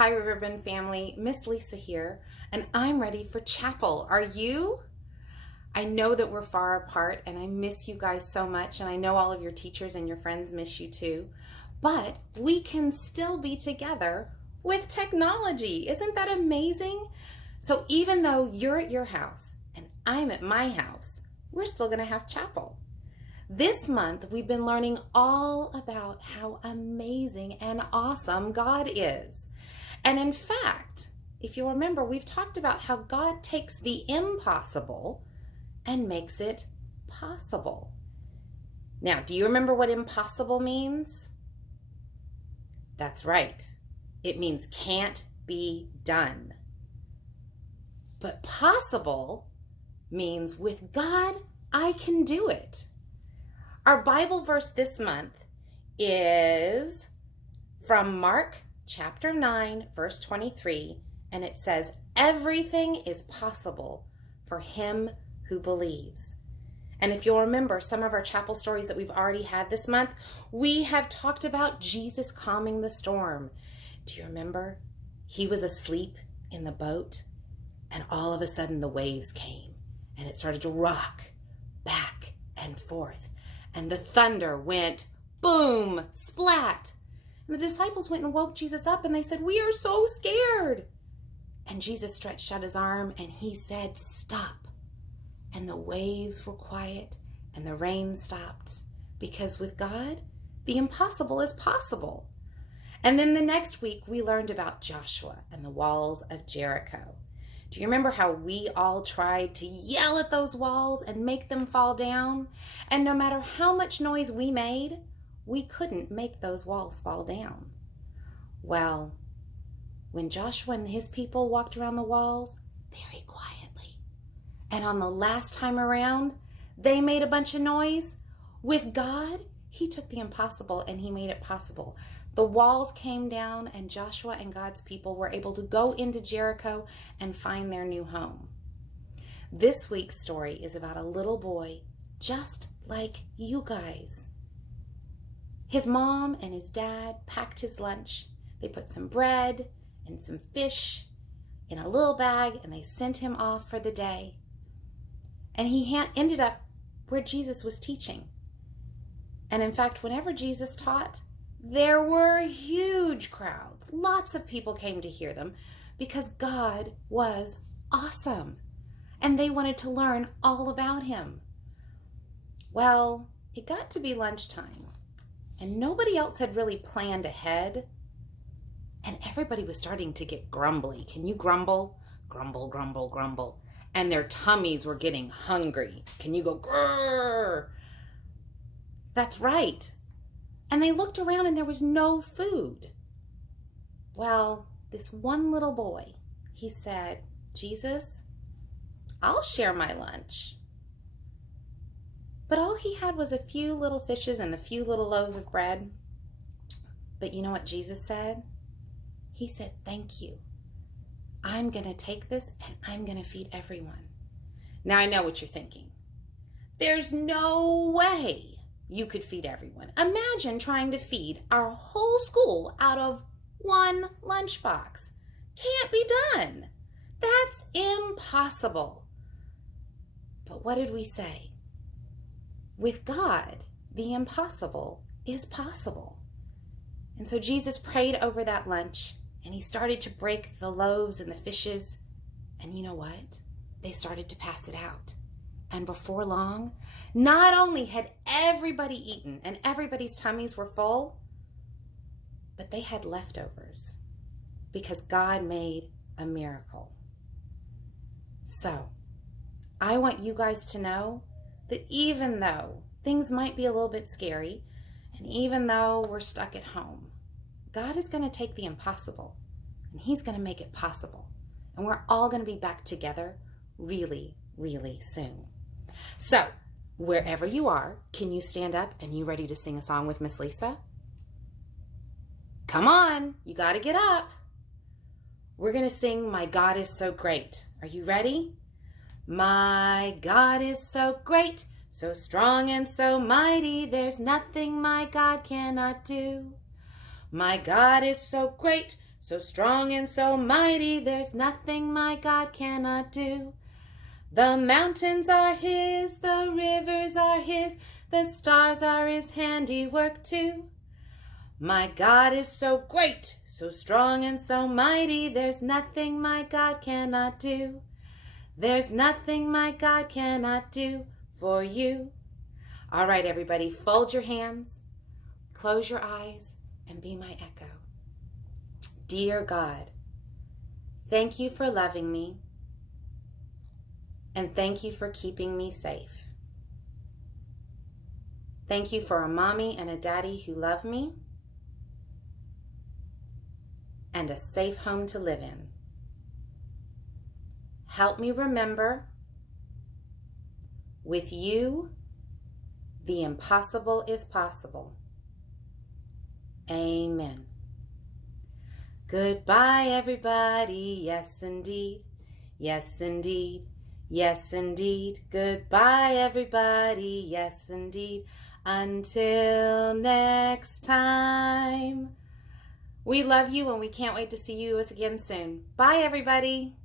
Hi, Riverbend family. Miss Lisa here, and I'm ready for chapel. Are you? I know that we're far apart, and I miss you guys so much, and I know all of your teachers and your friends miss you too, but we can still be together with technology. Isn't that amazing? So even though you're at your house and I'm at my house, we're still going to have chapel. This month, we've been learning all about how amazing and awesome God is. And in fact, if you'll remember, we've talked about how God takes the impossible and makes it possible. Now, do you remember what impossible means? That's right. It means can't be done. But possible means with God, I can do it. Our Bible verse this month is from Mark chapter 9, verse 23, and it says, "Everything is possible for him who believes." And if you'll remember some of our chapel stories that we've already had this month, we have talked about Jesus calming the storm. Do you remember? He was asleep in the boat, and all of a sudden the waves came, and it started to rock back and forth, and the thunder went boom, splat. And the disciples went and woke Jesus up, and they said, "We are so scared." And Jesus stretched out his arm, and he said, "Stop." And the waves were quiet, and the rain stopped, because with God, the impossible is possible. And then the next week, we learned about Joshua and the walls of Jericho. Do you remember how we all tried to yell at those walls and make them fall down? And no matter how much noise we made, we couldn't make those walls fall down. Well, when Joshua and his people walked around the walls very quietly, and on the last time around, they made a bunch of noise, with God, he took the impossible and he made it possible. The walls came down, and Joshua and God's people were able to go into Jericho and find their new home. This week's story is about a little boy just like you guys. His mom and his dad packed his lunch. They put some bread and some fish in a little bag, and they sent him off for the day. And he ended up where Jesus was teaching. And in fact, whenever Jesus taught, there were huge crowds. Lots of people came to hear them because God was awesome, and they wanted to learn all about him. Well, it got to be lunchtime, and nobody else had really planned ahead, and everybody was starting to get grumbly. Can you grumble? Grumble, grumble, grumble. And their tummies were getting hungry. Can you go grrr? That's right. And they looked around and there was no food. Well, this one little boy, he said, "Jesus, I'll share my lunch." But all he had was a few little fishes and a few little loaves of bread. But you know what Jesus said? He said, "Thank you. I'm going to take this and I'm going to feed everyone." Now I know what you're thinking. There's no way you could feed everyone. Imagine trying to feed our whole school out of one lunchbox. Can't be done. That's impossible. But what did we say? With God, the impossible is possible. And so Jesus prayed over that lunch, and he started to break the loaves and the fishes. And you know what? They started to pass it out. And before long, not only had everybody eaten and everybody's tummies were full, but they had leftovers because God made a miracle. So, I want you guys to know that even though things might be a little bit scary, and even though we're stuck at home, God is going to take the impossible and he's going to make it possible. And we're all going to be back together really, really soon. So, wherever you are, can you stand up and you ready to sing a song with Miss Lisa? Come on, you got to get up. We're going to sing "My God is So Great." Are you ready? My God is so great, so strong and so mighty, there's nothing my God cannot do. My God is so great, so strong and so mighty, there's nothing my God cannot do. The mountains are his, the rivers are his, the stars are his handiwork too. My God is so great, so strong and so mighty, there's nothing my God cannot do. There's nothing my God cannot do for you. All right, everybody, fold your hands, close your eyes, and be my echo. Dear God, thank you for loving me, and thank you for keeping me safe. Thank you for a mommy and a daddy who love me, and a safe home to live in. Help me remember, with you, the impossible is possible. Amen. Goodbye, everybody. Yes, indeed. Yes, indeed. Yes, indeed. Goodbye, everybody. Yes, indeed. Until next time. We love you and we can't wait to see you again soon. Bye, everybody.